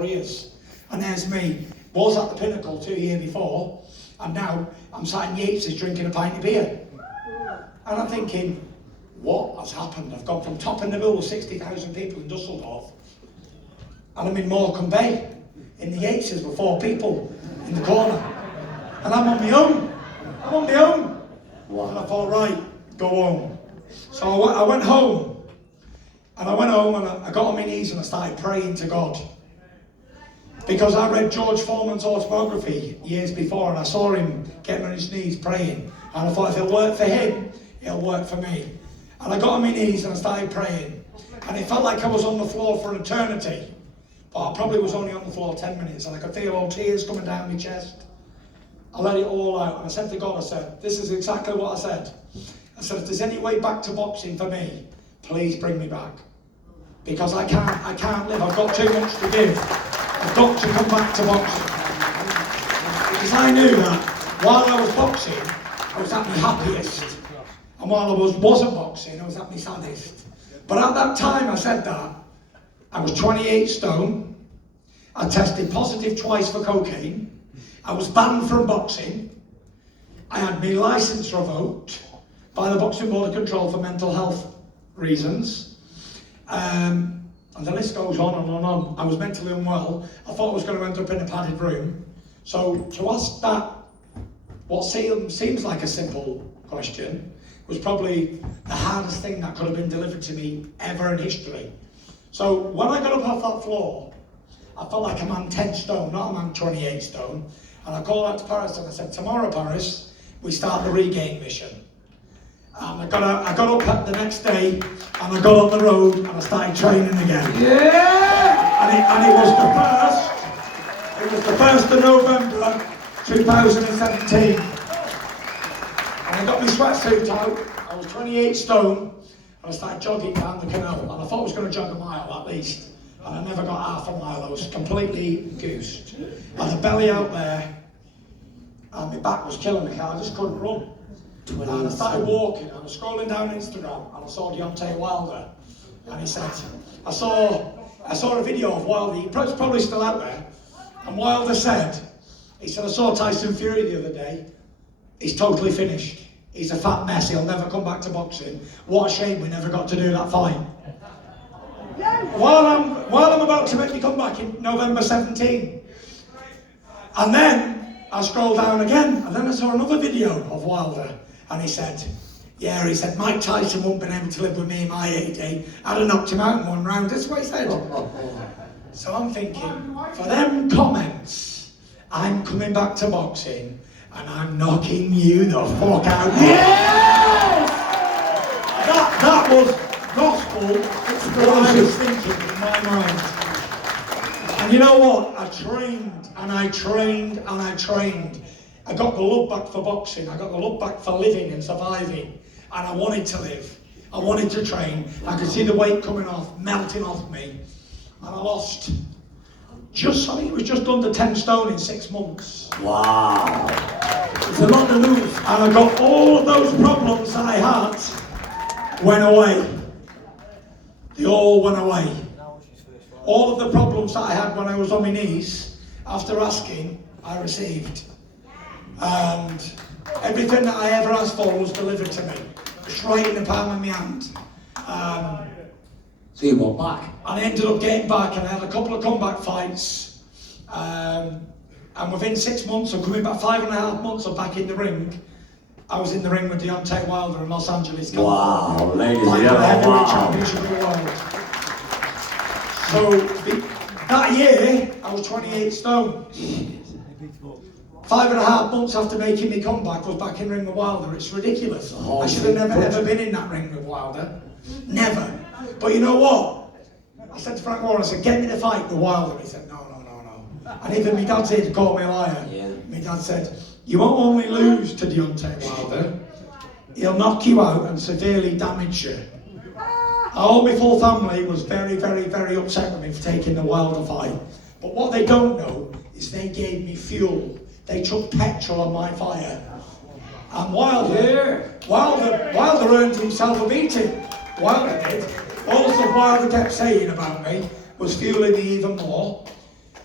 careers. And there's me, was at the pinnacle 2 years before, and now I'm sat in Yates's drinking a pint of beer. And I'm thinking, what has happened? I've gone from top in the bill with 60,000 people in Dusseldorf, and I'm in Morecambe Bay, in the Yates's with 4 people in the corner. And I'm on my own. I'm on my own. Wow. And I thought, right, go home. So I went home. And I went home and I got on my knees and I started praying to God. Because I read George Foreman's autobiography years before, and I saw him getting on his knees praying. And I thought, if it'll work for him, it'll work for me. And I got on my knees and I started praying. And it felt like I was on the floor for eternity. But I probably was only on the floor 10 minutes, and I could feel all tears coming down my chest. I let it all out, and I said to God, I said, this is exactly what I said. I said, if there's any way back to boxing for me, please bring me back. Because I can't live, I've got too much to give. I've got to come back to boxing. Because I knew that while I was boxing, I was at my happiest. And while I wasn't boxing, I was at my saddest. But at that time I said that, I was 28 stone, I tested positive twice for cocaine, I was banned from boxing, I had my licence revoked by the Boxing Board of Control for mental health reasons. And the list goes on and on and on. I was mentally unwell. I thought I was going to end up in a padded room. So to ask that, what seems like a simple question, was probably the hardest thing that could have been delivered to me ever in history. So when I got up off that floor, I felt like a man 10 stone, not a man 28 stone. And I called out to Paris and I said, tomorrow, Paris, we start the regain mission. And I got up the next day and I got on the road and I started training again. Yeah! And it was the 1st of November 2017. And I got my sweatsuit out, I was 28 stone, and I started jogging down the canal. And I thought I was going to jog a mile at least. And I never got half a mile, I was completely goosed. I had a belly out there, and my back was killing me, I just couldn't run. And I started walking, and I was scrolling down Instagram, and I saw Deontay Wilder. And he said, I saw a video of Wilder, it's probably still out there. And Wilder said, he said, I saw Tyson Fury the other day, he's totally finished. He's a fat mess, he'll never come back to boxing. What a shame we never got to do that fight. While I'm about to make me come back in November 17. And then I scrolled down again, and then I saw another video of Wilder. And he said, Mike Tyson wouldn't been able to live with me in my heyday. I'd have knocked him out in one round. That's what he said. So I'm thinking, for them comments, I'm coming back to boxing and I'm knocking you the fuck out. Yes! That was gospel. It's what I was thinking in my mind. And you know what? I trained and I trained and I trained. I got the love back for boxing, I got the love back for living and surviving, and I wanted to live, I wanted to train. I could see the weight coming off, melting off me, and I lost I think it was just under 10 stone in 6 months. Wow, it's a lot to lose. And I got all of those problems that I had went away. They all went away. All of the problems that I had when I was on my knees, after asking, I received. And everything that I ever asked for was delivered to me. Straight in the palm of my hand. So you went back? And I ended up getting back, and I had a couple of comeback fights. And within 6 months of coming back, 5.5 months of back in the ring, I was in the ring with Deontay Wilder in Los Angeles. Wow, ladies and gentlemen, heavyweight championship of the world. So that year, I was 28 stone. 5.5 months after making me comeback, was back in ring with Wilder. It's ridiculous. I should have never ever been in that ring with Wilder. Never. But you know what? I said to Frank Warren, I said, get me to fight with Wilder. He said, no. And even my dad said to call me a liar. Yeah. My dad said, you won't only lose to Deontay Wilder, he'll knock you out and severely damage you. All my full family was very, very, very upset with me for taking the Wilder fight. But what they don't know is they gave me fuel. They took petrol on my fire. And Wilder earned himself a beating. Wilder did. All the stuff Wilder kept saying about me was fueling me even more.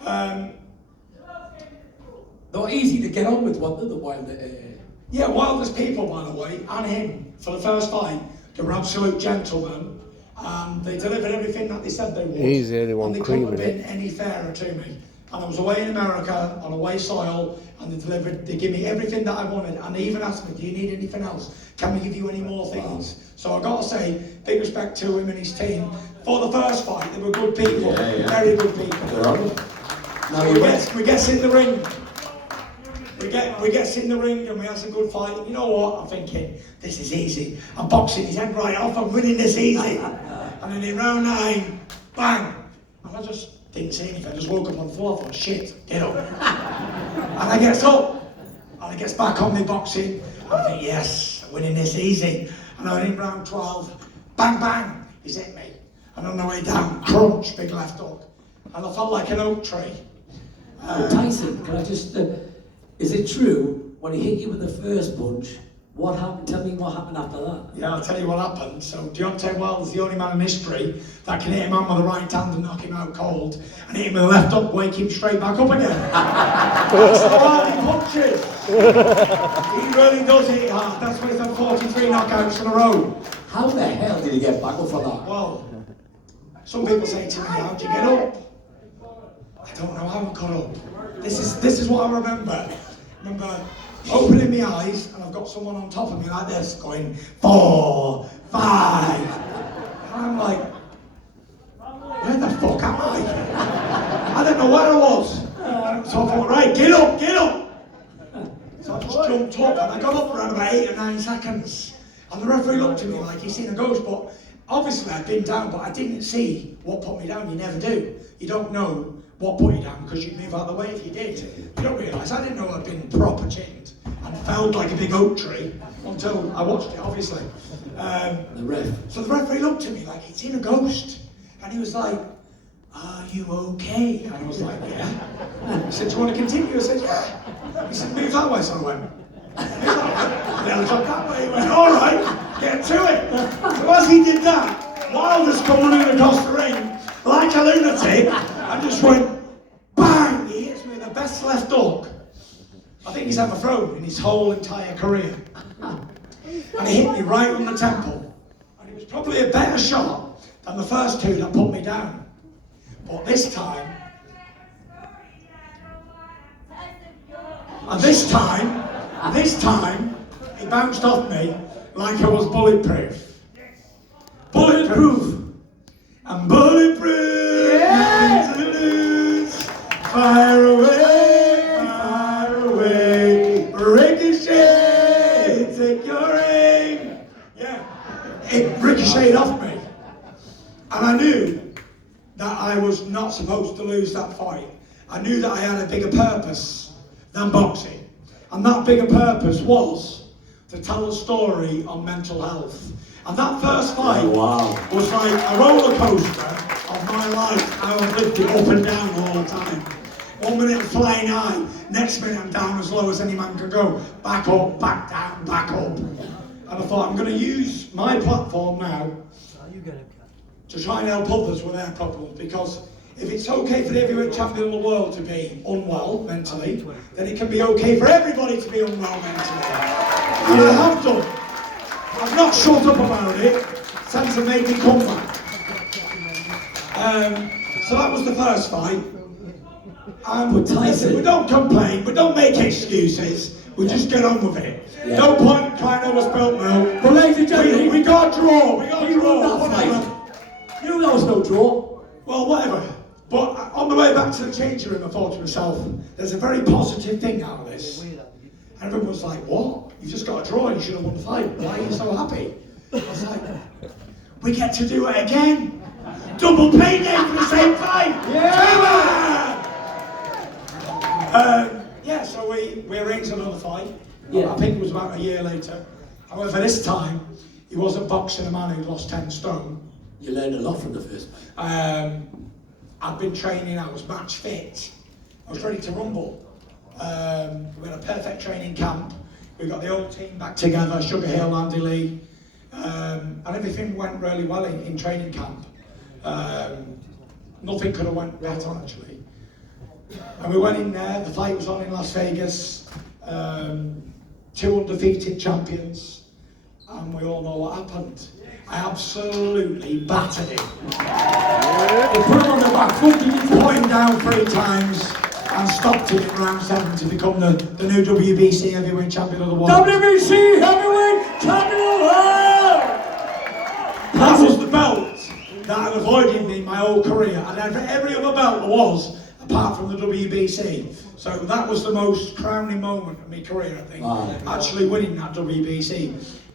Not easy to get on with, wasn't it, the Wild? Yeah, wildest people, by the way, and him, for the first fight, they were absolute gentlemen, and they delivered everything that they said they would. He's the only one and they couldn't have creaming been any fairer to me. And I was away in America, on away soil, and they gave me everything that I wanted, and they even asked me, do you need anything else? Can we give you any more things? So I got to say, big respect to him and his team. For the first fight, they were good people, very good people. Now we get in the ring. We get in the ring and we have a good fight. And you know what? I'm thinking, this is easy. I'm boxing his head right off. I'm winning this easy. And then in round 9, bang! And I just didn't say anything. I just woke up on the floor. I thought, shit, get up. And I gets up. And I gets back on my boxing. And I think, yes, I'm winning this easy. And I went in round 12. Bang, bang! He's hit me. And on the way down, crunch, big left hook. And I felt like an oak tree. Tyson, can I just... is it true, when he hit you with the first punch, what happened? Tell me what happened after that. Yeah, I'll tell you what happened. So Deontay Wilder's the only man in history that can hit a man with the right hand and knock him out cold, and hit him with the left up, wake him straight back up again. That's how hard he punches. He really does hit hard. That's why he's done 43 knockouts in a row. How the hell did he get back up for that? Well, some people say to me, how'd you get up? I don't know how I got up. This is what I remember. I remember opening my eyes and I've got someone on top of me like this going 4, 5. And I'm like, where the fuck am I? I don't know where I was. So I thought, right, get up, get up. So I just jumped up and I got up around about 8 or 9 seconds. And the referee looked at me like he'd seen a ghost, but obviously I'd been down, but I didn't see what put me down. You never do. You don't know what put you down because you'd move out of the way if you did. You don't realise. I didn't know I'd been proper chinned and felled like a big oak tree until I watched it, obviously. So the referee looked at me like he'd seen a ghost. And he was like, are you okay? And I was like, yeah. He said, do you want to continue? I said, yeah. He said, move that way. So I went, move that way. And then I dropped that way. He went, all right, get to it. So as he did that, Wilder's come running across the ring like a lunatic. I just went, bang! He hits me with the best left hook I think he's ever thrown in his whole entire career. And he hit me right on the temple. And it was probably a better shot than the first 2 that put me down. But this time, this time, he bounced off me like I was bulletproof. Bulletproof! I'm bulletproof! Yes! To lose. Fire away, ricochet, take your aim. Yeah, it ricocheted off me. And I knew that I was not supposed to lose that fight. I knew that I had a bigger purpose than boxing. And that bigger purpose was to tell a story on mental health. And that first fight was like a roller coaster of my life. I was lifted up and down all the time. 1 minute I'm flying high, next minute I'm down as low as any man could go. Back up, back down, back up. And I thought, I'm going to use my platform now to try and help others with their problems, because if it's okay for the heavyweight champion of the world to be unwell mentally, then it can be okay for everybody to be unwell mentally. And I have done. I've not shut up about it since it made me come back. So that was the first fight. And Tyson, we don't complain, we don't make excuses, we just get on with it. Yeah. No point trying to overspill milk. But ladies and gentlemen, we got a draw, whatever. You know there was no draw. Well, whatever. But on the way back to the changing room, I thought to myself, there's a very positive thing out of this. And everyone was like, what? You've just got a draw and you should have won the fight. Why are you so happy? I was like, we get to do it again. Double payday for the same fight. Yeah! So we arranged another fight. Yeah. I think it was about a year later. However, this time, he wasn't boxing a man who'd lost 10 stone. You learned a lot from the first fight. I'd been training, I was match fit. I was ready to rumble. We had a perfect training camp. We got the old team back together, Sugar Hill, Andy Lee. And everything went really well in training camp. Nothing could have went better, actually. And we went in there, the fight was on in Las Vegas, 2 undefeated champions, and we all know what happened. I absolutely battered him. They put him on the back foot, put him down 3 times, and stopped him in round 7 to become the new WBC heavyweight champion of the world. WBC heavyweight champion of the world! That was the belt that had avoided me my whole career, and every other belt there was, apart from the WBC. So that was the most crowning moment of my career, I think, Wow. actually winning that WBC.